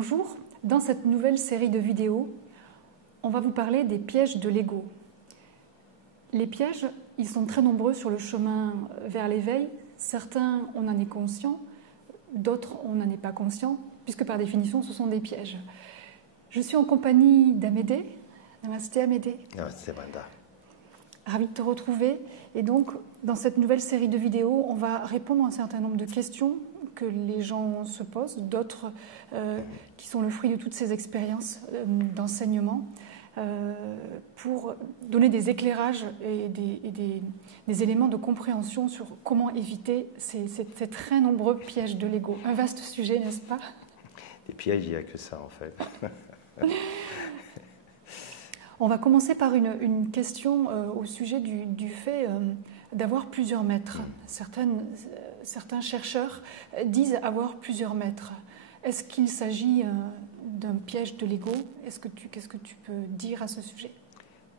Bonjour, dans cette nouvelle série de vidéos, on va vous parler des pièges de l'ego. Les pièges, ils sont très nombreux sur le chemin vers l'éveil. Certains, on en est conscient, d'autres, on n'en est pas conscient, puisque par définition, ce sont des pièges. Je suis en compagnie d'Amédée. Namasté Amédée. Namasté Brenda. Ravie de te retrouver. Et donc, dans cette nouvelle série de vidéos, on va répondre à un certain nombre de questions que les gens se posent, d'autres qui sont le fruit de toutes ces expériences d'enseignement, pour donner des éclairages et des éléments de compréhension sur comment éviter ces très nombreux pièges de l'ego. Un vaste sujet, n'est-ce pas? Des pièges, il n'y a que ça en fait. On va commencer par une question au sujet du fait d'avoir plusieurs maîtres. Certains chercheurs disent avoir plusieurs maîtres. Est-ce qu'il s'agit d'un piège de l'ego? Qu'est-ce que tu peux dire à ce sujet?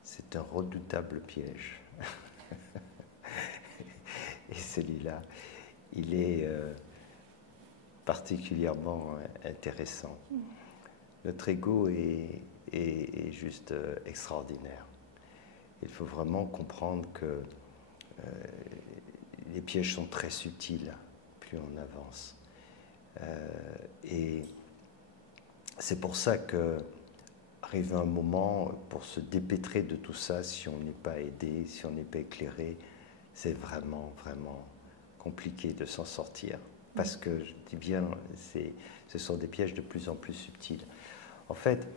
C'est un redoutable piège. Et celui-là, il est particulièrement intéressant. Notre ego est juste extraordinaire. Il faut vraiment comprendre que les pièges sont très subtils plus on avance. Et c'est pour ça qu'arrive un moment, pour se dépêtrer de tout ça, si on n'est pas aidé, si on n'est pas éclairé, c'est vraiment, vraiment compliqué de s'en sortir. Parce que, je dis bien, ce sont des pièges de plus en plus subtils. En fait,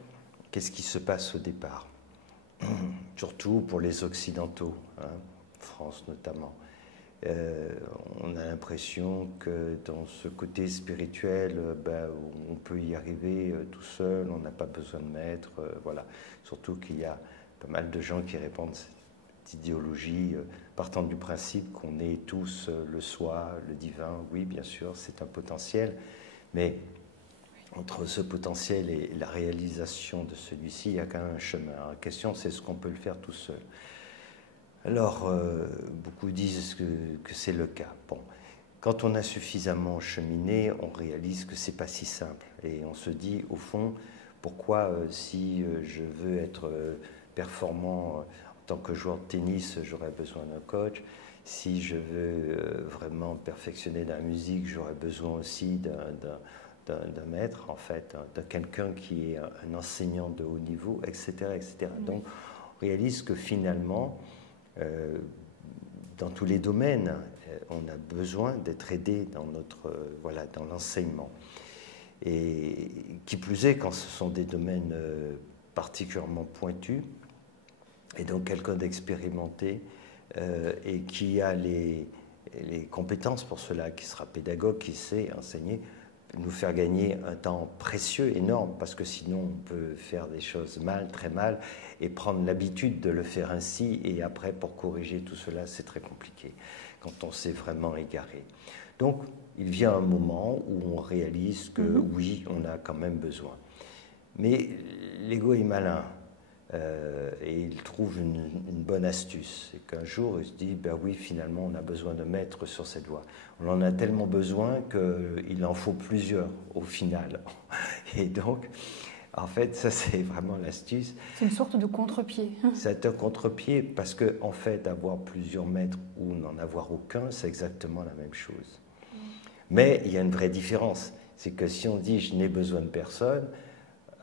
qu'est-ce qui se passe au départ? Surtout pour les Occidentaux, France notamment. On a l'impression que dans ce côté spirituel, on peut y arriver tout seul, on n'a pas besoin de maître. Voilà. Surtout qu'il y a pas mal de gens qui répandent cette idéologie, partant du principe qu'on est tous le soi, le divin. Oui, bien sûr, c'est un potentiel, mais entre ce potentiel et la réalisation de celui-ci, il y a quand même un chemin. La question, c'est est-ce qu'on peut le faire tout seul? Alors, beaucoup disent que c'est le cas. Bon, quand on a suffisamment cheminé, on réalise que c'est pas si simple. Et on se dit, au fond, pourquoi, si je veux être performant en tant que joueur de tennis, j'aurais besoin d'un coach. Si je veux vraiment perfectionner la musique, j'aurais besoin aussi d'un maître, en fait, de quelqu'un qui est un enseignant de haut niveau, etc. etc. Oui. Donc, on réalise que finalement, dans tous les domaines, on a besoin d'être aidé dans dans l'enseignement. Et qui plus est, quand ce sont des domaines particulièrement pointus, et donc quelqu'un d'expérimenté et qui a les compétences pour cela, qui sera pédagogue, qui sait enseigner, nous faire gagner un temps précieux, énorme, parce que sinon on peut faire des choses mal, très mal, et prendre l'habitude de le faire ainsi, et après pour corriger tout cela, c'est très compliqué, quand on s'est vraiment égaré. Donc il vient un moment où on réalise que oui, on a quand même besoin. Mais l'ego est malin, et il trouve une bonne astuce. C'est qu'un jour, il se dit, ben oui, finalement, on a besoin de maîtres sur cette voie. On en a tellement besoin qu'il en faut plusieurs au final. Et donc, en fait, ça, c'est vraiment l'astuce. C'est une sorte de contre-pied. C'est un contre-pied parce que, en fait, avoir plusieurs maîtres ou n'en avoir aucun, c'est exactement la même chose. Mais il y a une vraie différence. C'est que si on dit, je n'ai besoin de personne,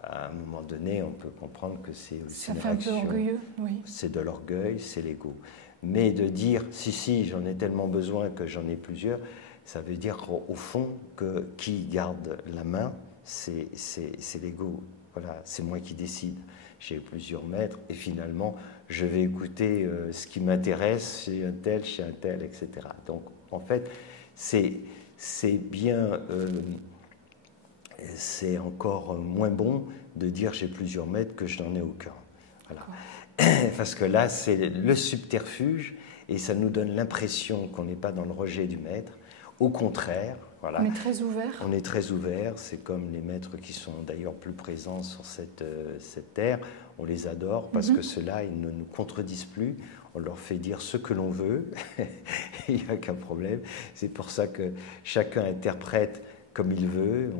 à un moment donné, on peut comprendre que c'est aussi une réaction. Ça fait un peu orgueilleux, oui. C'est de l'orgueil, c'est l'ego. Mais de dire, si, j'en ai tellement besoin que j'en ai plusieurs, ça veut dire au fond que qui garde la main, c'est l'ego. Voilà, c'est moi qui décide. J'ai plusieurs maîtres et finalement, je vais écouter ce qui m'intéresse chez un tel, etc. Donc, en fait, c'est bien... c'est encore moins bon de dire j'ai plusieurs maîtres que je n'en ai aucun. Voilà. Parce que là, c'est le subterfuge et ça nous donne l'impression qu'on n'est pas dans le rejet du maître. Au contraire, voilà. On est très ouvert. On est très ouvert. C'est comme les maîtres qui sont d'ailleurs plus présents sur cette terre. On les adore parce que ceux-là, ils ne nous contredisent plus. On leur fait dire ce que l'on veut. Il n'y a qu'un problème. C'est pour ça que chacun interprète comme il veut,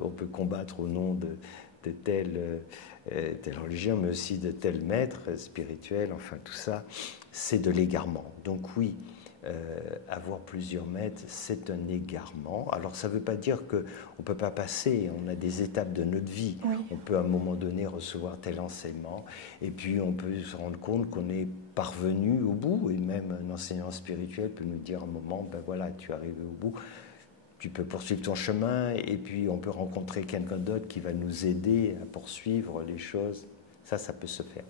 on peut combattre au nom de telle religion, mais aussi de tel maître spirituel, enfin tout ça, c'est de l'égarement. Donc oui, avoir plusieurs maîtres, c'est un égarement. Alors ça ne veut pas dire qu'on ne peut pas passer, on a des étapes de notre vie. Oui. On peut à un moment donné recevoir tel enseignement, et puis on peut se rendre compte qu'on est parvenu au bout, et même un enseignant spirituel peut nous dire à un moment, ben voilà, tu es arrivé au bout, tu peux poursuivre ton chemin, et puis on peut rencontrer quelqu'un d'autre qui va nous aider à poursuivre les choses. Ça peut se faire.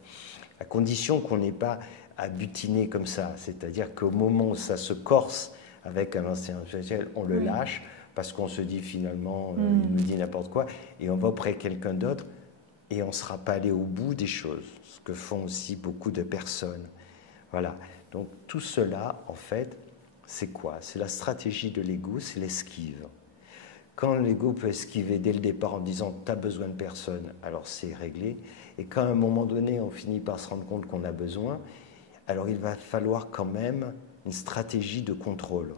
À condition qu'on n'ait pas à butiner comme ça, c'est-à-dire qu'au moment où ça se corse avec un enseignant spirituel, on le lâche parce qu'on se dit finalement, il nous dit n'importe quoi, et on va auprès de quelqu'un d'autre et on ne sera pas allé au bout des choses, ce que font aussi beaucoup de personnes. Voilà, donc tout cela, en fait, c'est quoi? C'est la stratégie de l'ego, c'est l'esquive. Quand l'ego peut esquiver dès le départ en disant « tu as besoin de personne », alors c'est réglé, et quand à un moment donné, on finit par se rendre compte qu'on a besoin, alors il va falloir quand même une stratégie de contrôle.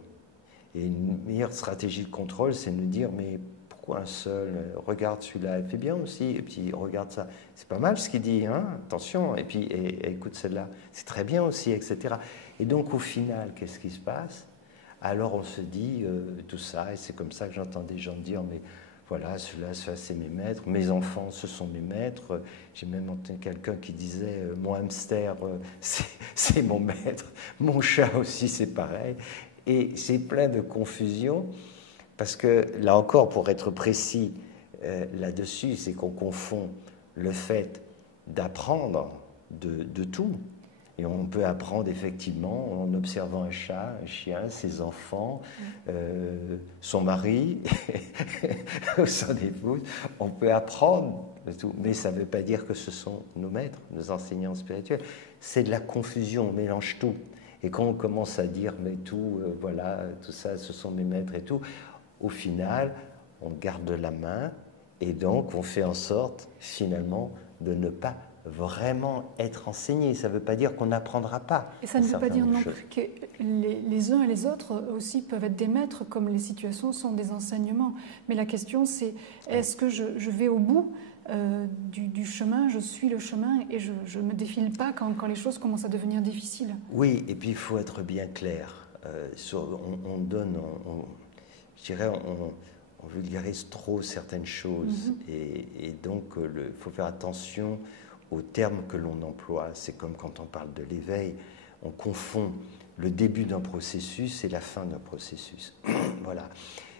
Et une meilleure stratégie de contrôle, c'est de nous dire, mais pourquoi un seul? Regarde celui-là, il fait bien aussi, et puis regarde ça. C'est pas mal ce qu'il dit, hein, attention, et puis écoute celle-là, c'est très bien aussi, etc. Et donc au final, qu'est-ce qui se passe? Alors on se dit tout ça, et c'est comme ça que j'entends des gens dire, mais voilà, ceux-là, c'est mes maîtres, mes enfants, ce sont mes maîtres. J'ai même entendu quelqu'un qui disait, mon hamster, c'est mon maître, mon chat aussi, c'est pareil. Et c'est plein de confusion, parce que, là encore, pour être précis là-dessus, c'est qu'on confond le fait d'apprendre de tout. Et on peut apprendre effectivement en observant un chat, un chien, ses enfants, son mari, son épouse. On peut apprendre de tout, mais ça ne veut pas dire que ce sont nos maîtres, nos enseignants spirituels. C'est de la confusion, on mélange tout. Et quand on commence à dire, mais tout, voilà, tout ça, ce sont mes maîtres et tout, au final, on garde la main et donc on fait en sorte, finalement, de ne pas vraiment être enseigné. Ça ne veut pas dire qu'on n'apprendra pas. Et ça ne veut pas dire non plus que les uns et les autres aussi peuvent être des maîtres, comme les situations sont des enseignements. Mais la question, c'est est-ce que je vais au bout du chemin, je suis le chemin et je ne me défile pas quand les choses commencent à devenir difficiles? Oui, et puis il faut être bien clair. On donne, je dirais, on vulgarise trop certaines choses. Et donc, il faut faire attention aux termes que l'on emploie. C'est comme quand on parle de l'éveil, on confond le début d'un processus et la fin d'un processus. Voilà.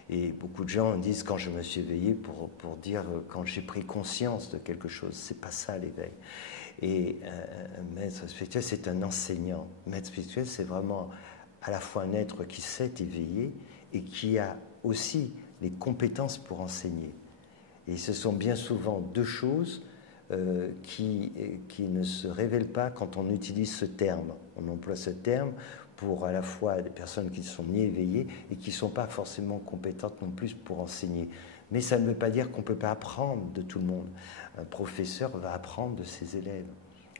Et beaucoup de gens disent quand je me suis éveillé pour dire quand j'ai pris conscience de quelque chose. C'est pas ça l'éveil. Et un maître spirituel, c'est un enseignant. Un maître spirituel, c'est vraiment à la fois un être qui s'est éveillé et qui a aussi les compétences pour enseigner. Et ce sont bien souvent deux choses qui ne se révèlent pas quand on utilise ce terme. On emploie ce terme pour à la fois des personnes qui ne sont ni éveillées et qui ne sont pas forcément compétentes non plus pour enseigner. Mais ça ne veut pas dire qu'on ne peut pas apprendre de tout le monde. Un professeur va apprendre de ses élèves.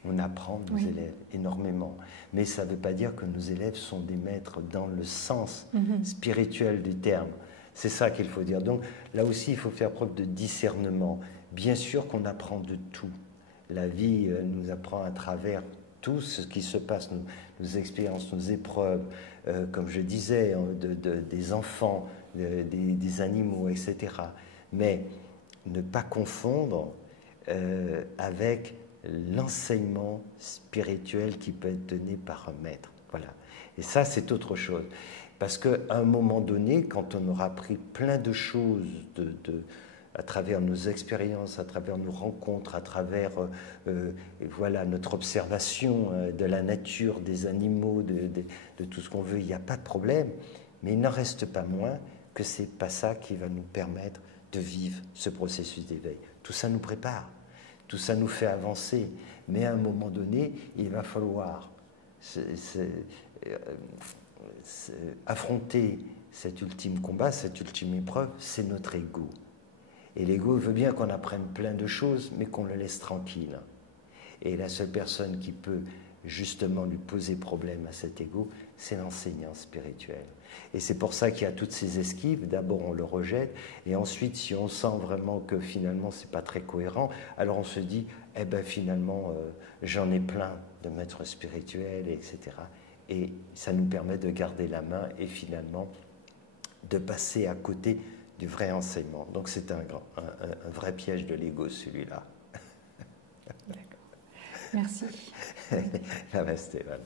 On apprend de nos élèves énormément. Mais ça ne veut pas dire que nos élèves sont des maîtres dans le sens spirituel du terme. C'est ça qu'il faut dire. Donc là aussi, il faut faire preuve de discernement. Bien sûr qu'on apprend de tout. La vie nous apprend à travers tout ce qui se passe, nos expériences, nos épreuves, comme je disais, des enfants, des animaux, etc. Mais ne pas confondre avec l'enseignement spirituel qui peut être donné par un maître. Voilà. Et ça, c'est autre chose. Parce qu'à un moment donné, quand on aura appris plein de choses à travers nos expériences, à travers nos rencontres, à travers voilà, notre observation de la nature, des animaux, de tout ce qu'on veut, il n'y a pas de problème. Mais il n'en reste pas moins que ce n'est pas ça qui va nous permettre de vivre ce processus d'éveil. Tout ça nous prépare, tout ça nous fait avancer. Mais à un moment donné, il va falloir affronter cet ultime combat, cette ultime épreuve, c'est notre ego. Et l'ego veut bien qu'on apprenne plein de choses, mais qu'on le laisse tranquille. Et la seule personne qui peut justement lui poser problème à cet ego, c'est l'enseignant spirituel. Et c'est pour ça qu'il y a toutes ces esquives. D'abord, on le rejette, et ensuite, si on sent vraiment que finalement, c'est pas très cohérent, alors on se dit, eh ben finalement, j'en ai plein de maîtres spirituels, etc. Et ça nous permet de garder la main et finalement de passer à côté du vrai enseignement. Donc c'est un vrai piège de l'ego, celui-là. D'accord. Merci. Namasté, voilà.